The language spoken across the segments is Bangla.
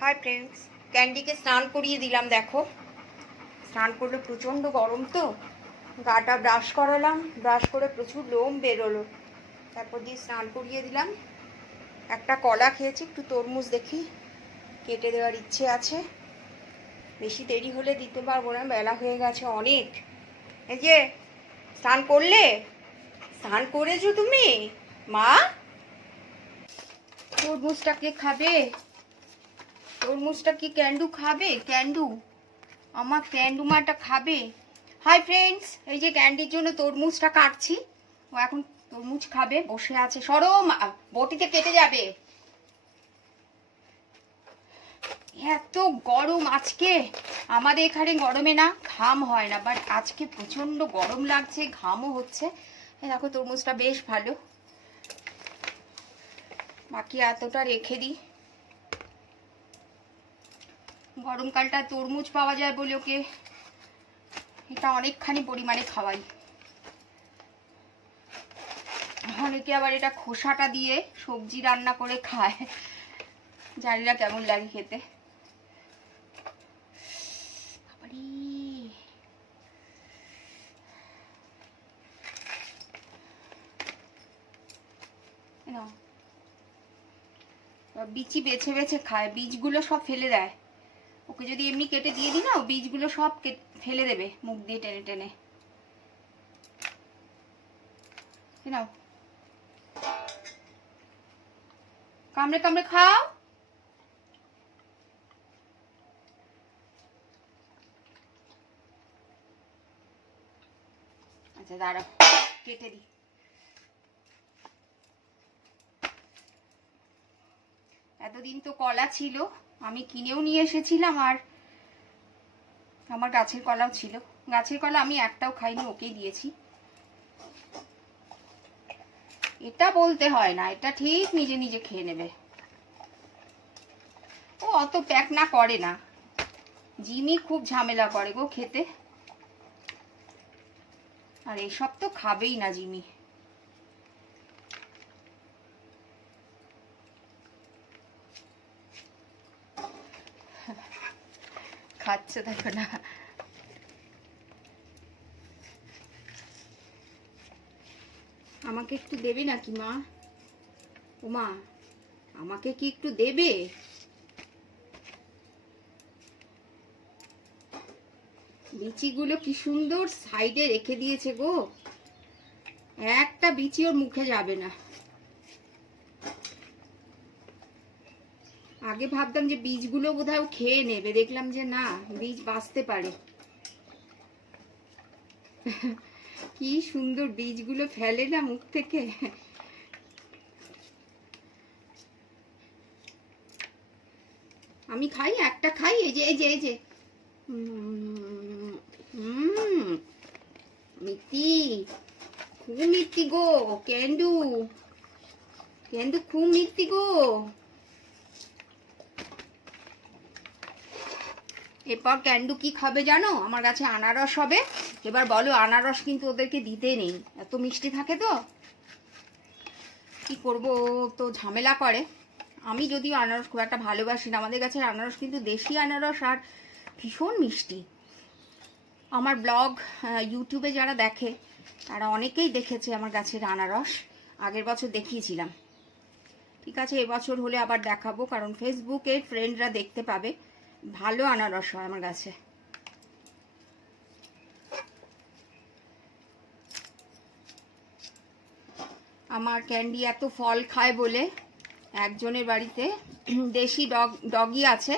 হাই ফ্রেন্ডস, ক্যান্ডিকে স্নান করিয়ে দিলাম। দেখো, স্নান করলে প্রচণ্ড গরম তো গাটা ব্রাশ করালাম, ব্রাশ করে প্রচুর লোম বেরোলো, তারপর দিয়ে স্নান করিয়ে দিলাম। একটা কলা খেয়েছি, একটু তরমুজ দেখি কেটে দেওয়ার ইচ্ছে আছে। বেশি দেরি হলে দিতে পারবো না, বেলা হয়ে গেছে অনেক। এই যে স্নান করলে, স্নান করেছো তুমি মা? তরমুজটা কে খাবে? তরমুজটা কি ক্যান্ডু খাবে? ক্যান্ডু, আমার ক্যান্ডু মাটা খাবে। হাই ফ্রেন্ডস, এই যে ক্যান্ডির জন্য তরমুজটা কাটছি। ও এখন তরমুজ খাবে, বসে আছে। সরো, বটিতে কেটে যাবে। এত গরম আজকে আমাদের এখানে। গরমে না ঘাম হয় না, বাট আজকে প্রচন্ড গরম লাগছে, ঘামও হচ্ছে। এই দেখো তরমুজটা বেশ ভালো, বাকি এতটা রেখে দিই। গরমকালটা তরমুজ পাওয়া যায় বলে ওকে এটা অনেকখানি পরিমাণে খাওয়াই। অনেকে আবার এটা খোসাটা দিয়ে সবজি রান্না করে খায়, জানি না কেমন লাগে খেতে। বিচি বেছে বেছে খায়, বীজগুলো সব ফেলে দেয়। ওকে যদি এমনি কেটে দিয়ে দিই না, ও বীজগুলো সব ফেলে দেবে মুখ দিয়ে টেনে টেনে। নাও, কামড়ে কামড়ে খাও। আচ্ছা দাঁড়াও, কেটে দিই। এতদিন তো কলা ছিল, আমি কিনেও নিয়ে এসেছিলাম, আর আমার গাছের কলাও ছিল। গাছের কলা আমি একটাও খাইনি, ওকেই দিয়েছি। এটা বলতে হয় না, এটা ঠিক নিজে নিজে খেয়ে নেবে। ও অত প্যাক না করে না, জিমি খুব ঝামেলা করে গো খেতে, আর এসব তো খাবেই না জিমি। খাচ্ছে দেখো না। আমাকে একটু দেবে নাকি মা? ও মা, আমাকে কি একটু দেবে? বিচিগুলো কি সুন্দর সাইডে রেখে দিয়েছে গো, একটা বিচি ওর মুখে যাবে না। আগে ভাবতাম যে বীজগুলো বোধহয় ও খেয়ে নেবে, দেখলাম যে না, বীজ বাঁচতে পারে। কি সুন্দর বীজগুলো ফেলে না মুখ থেকে। আমি খাই, একটা খাই, এই যে এই যে এই যে মিষ্টি, খুব মিষ্টি গো ক্যান্ডু, ক্যান্ডু খুব মিষ্টি গো। এরপর ক্যান্ডু কি খাবে জানো? আমার কাছে আনারস হবে। এবার বলো, আনারস কিন্তু ওদেরকে দিতে নেই, এত মিষ্টি থাকে তো। কি করবো, তো ঝামেলা করে। আমি যদিও আনারস খুব একটা ভালোবাসি না, আমাদের কাছে আনারস কিন্তু দেশি আনারস, আর ভীষণ মিষ্টি। আমার ব্লগ ইউটিউবে যারা দেখে তারা অনেকেই দেখেছে আমার গাছের আনারস, আগের বছর দেখিয়েছিলাম। ঠিক আছে, এবছর হলে আবার দেখাবো, কারণ ফেসবুকের ফ্রেন্ডরা দেখতে পাবে। ভালো আনারস হয় আমার গাছে। আমার ক্যান্ডি এত ফল খায় বলে একজনের বাড়িতে দেশি ডগি আছে।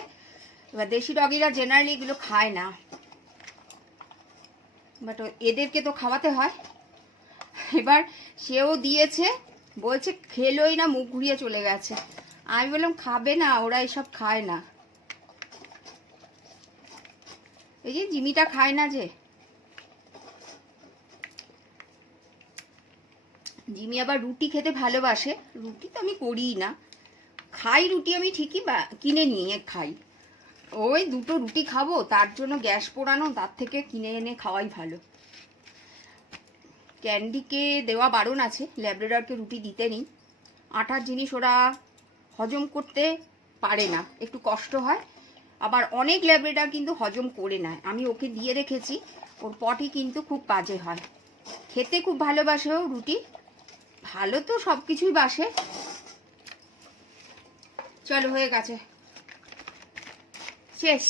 এবার দেশি ডগিরা জেনারেলি এগুলো খায় না, বাট এদেরকে তো খাওয়াতে হয়। এবার সেও দিয়েছে, বলছে খেলোই না, মুখ ঘুরিয়ে চলে গেছে। আমি বললাম খাবে না, ওরা এসব খায় না। এই যে জিমিটা খায় না, যে জিমি আবার রুটি খেতে ভালোবাসে। রুটি তো আমি করিই না, খাই রুটি আমি ঠিকই, বা কিনে নিয়ে খাই। ওই দুটো রুটি খাবো, তার জন্য গ্যাস পোড়ানো, তার থেকে কিনে এনে খাওয়াই ভালো। ক্যান্ডিকে দেওয়া বারণ আছে, ল্যাব্রাডরকে রুটি দিতে নেই। আটার জিনিস ওরা হজম করতে পারে না, একটু কষ্ট হয়। আবার অনেক ল্যাব্রাডর কিন্তু হজম করে নেয়, আমি ওকে দিয়ে রেখেছি, ওর পটি কিন্তু খুব কাজে হয়। খেতে খুব ভালোবাসে ও রুটি, ভালো তো সব কিছুই বাসে। চলো হয়ে গেছে, শেষ।